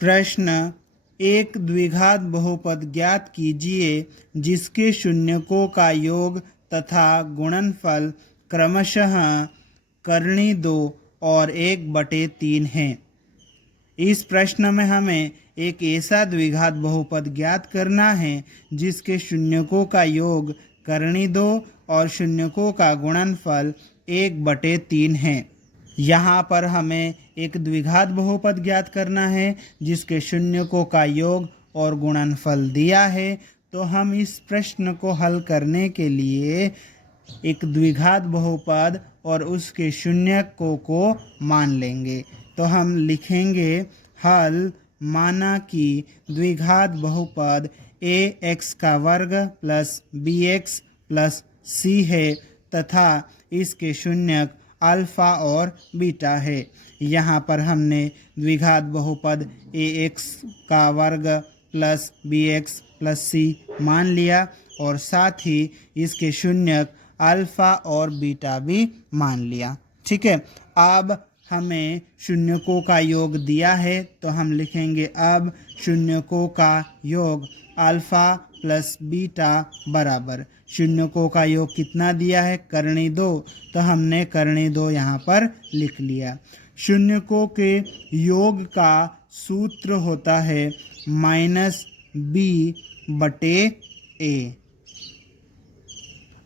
प्रश्न, एक द्विघात बहुपद ज्ञात कीजिए जिसके शून्यकों का योग तथा गुणनफल क्रमशः करनी 2 और 1/3 है। इस प्रश्न में हमें एक ऐसा द्विघात बहुपद ज्ञात करना है जिसके शून्यकों का योग करनी 2 और शून्यकों का गुणनफल 1/3 है। यहाँ पर हमें एक द्विघात बहुपद ज्ञात करना है जिसके शून्यकों का योग और गुणनफल दिया है। तो हम इस प्रश्न को हल करने के लिए एक द्विघात बहुपद और उसके शून्यकों को मान लेंगे। तो हम लिखेंगे हल, माना कि द्विघात बहुपद ax का वर्ग प्लस bx प्लस c है तथा इसके शून्यक अल्फा और बीटा है। यहाँ पर हमने द्विघात बहुपद ax का वर्ग प्लस bx प्लस c मान लिया और साथ ही इसके शून्यक अल्फा और बीटा भी मान लिया। ठीक है, अब हमें शून्यकों का योग दिया है तो हम लिखेंगे अब शून्यकों का योग अल्फा प्लस बीटा बराबर शून्यकों का योग कितना दिया है, करनी 2, तो हमने करनी 2 यहाँ पर लिख लिया। शून्यकों के योग का सूत्र होता है -b/a।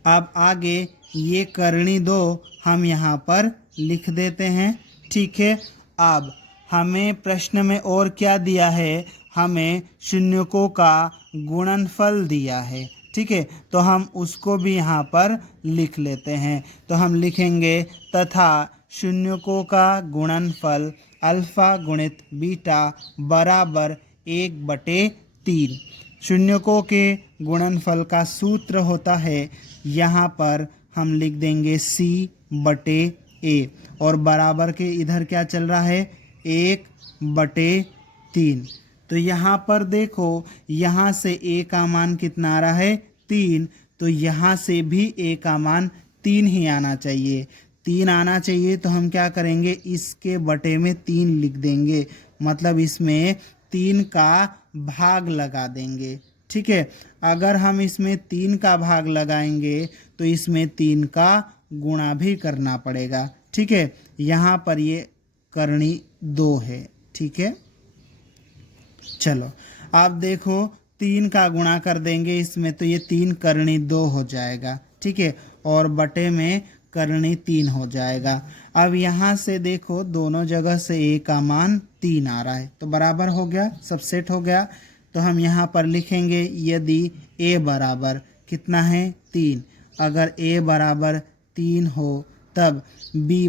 अब आगे ये करनी 2 हम यहाँ पर लिख देते हैं। ठीक है, अब हमें प्रश्न में और क्या दिया है, हमें शून्यकों का गुणनफल दिया है। ठीक है, तो हम उसको भी यहाँ पर लिख लेते हैं। तो हम लिखेंगे तथा शून्यकों का गुणनफल अल्फा गुणित बीटा बराबर 1/3। शून्यकों के गुणनफल का सूत्र होता है, यहाँ पर हम लिख देंगे c/a और बराबर के इधर क्या चल रहा है 1/3। तो यहाँ पर देखो, यहाँ से a का मान कितना आ रहा है 3, तो यहाँ से भी a का मान 3 ही आना चाहिए। 3 आना चाहिए तो हम क्या करेंगे, इसके बटे में 3 लिख देंगे, मतलब इसमें 3 का भाग लगा देंगे। ठीक है, अगर हम इसमें 3 का भाग लगाएंगे तो इसमें 3 का गुणा भी करना पड़ेगा। ठीक है, यहाँ पर ये करनी 2 है। ठीक है, चलो अब देखो 3 का गुणा कर देंगे इसमें तो ये 3 करनी 2 हो जाएगा। ठीक है, और बटे में करनी 3 हो जाएगा। अब यहाँ से देखो दोनों जगह से a का मान 3 आ रहा है तो बराबर हो गया, सब सेट हो गया। तो हम यहाँ पर लिखेंगे यदि a बराबर कितना है 3, अगर a बराबर 3 हो तब b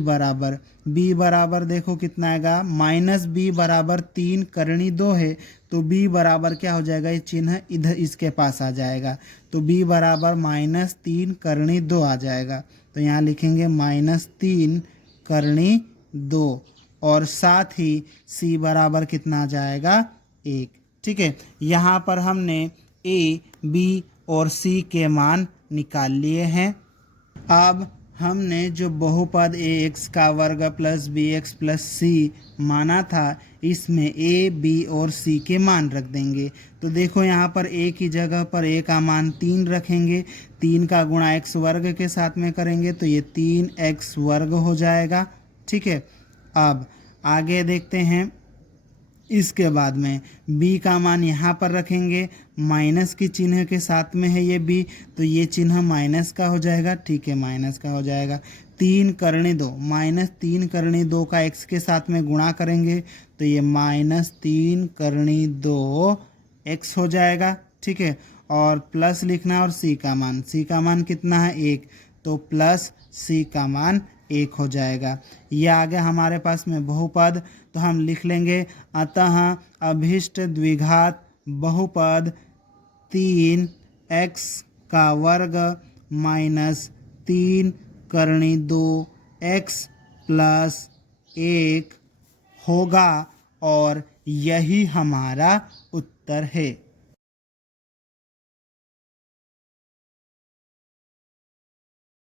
बराबर देखो कितना आएगा -b बराबर 3 करनी 2 है तो b बराबर क्या हो जाएगा, ये चिन्ह इधर इसके पास आ जाएगा तो b बराबर -3 करनी 2 आ जाएगा। तो यहाँ लिखेंगे -3 करनी 2 और साथ ही c बराबर कितना आ जाएगा 1। ठीक है, यहाँ पर हमने a, b और c के मान निकाल लिए हैं। अब हमने जो बहुपद ax का वर्ग प्लस bx प्लस c माना था, इसमें a, b और c के मान रख देंगे। तो देखो यहाँ पर a की जगह पर a का मान 3 रखेंगे, 3 का गुणा x वर्ग के साथ में करेंगे तो ये 3x वर्ग हो जाएगा। ठीक है, अब आगे देखते हैं। इसके बाद में b का मान यहाँ पर रखेंगे, माइनस की चिन्ह के साथ में है ये b, तो ये चिन्ह माइनस का हो जाएगा। ठीक है, माइनस का हो जाएगा। 3 करनी 2 -3 करनी 2 का x के साथ में गुणा करेंगे तो ये -3 करनी 2 x हो जाएगा। ठीक है, और प्लस लिखना और c का मान कितना है 1, तो प्लस c का मान 1 हो जाएगा। ये आ गया हमारे पास में बहुपद। तो हम लिख लेंगे अतः अभीष्ट द्विघात बहुपद 3x का वर्ग -3 करनी 2x प्लस 1 होगा और यही हमारा उत्तर है।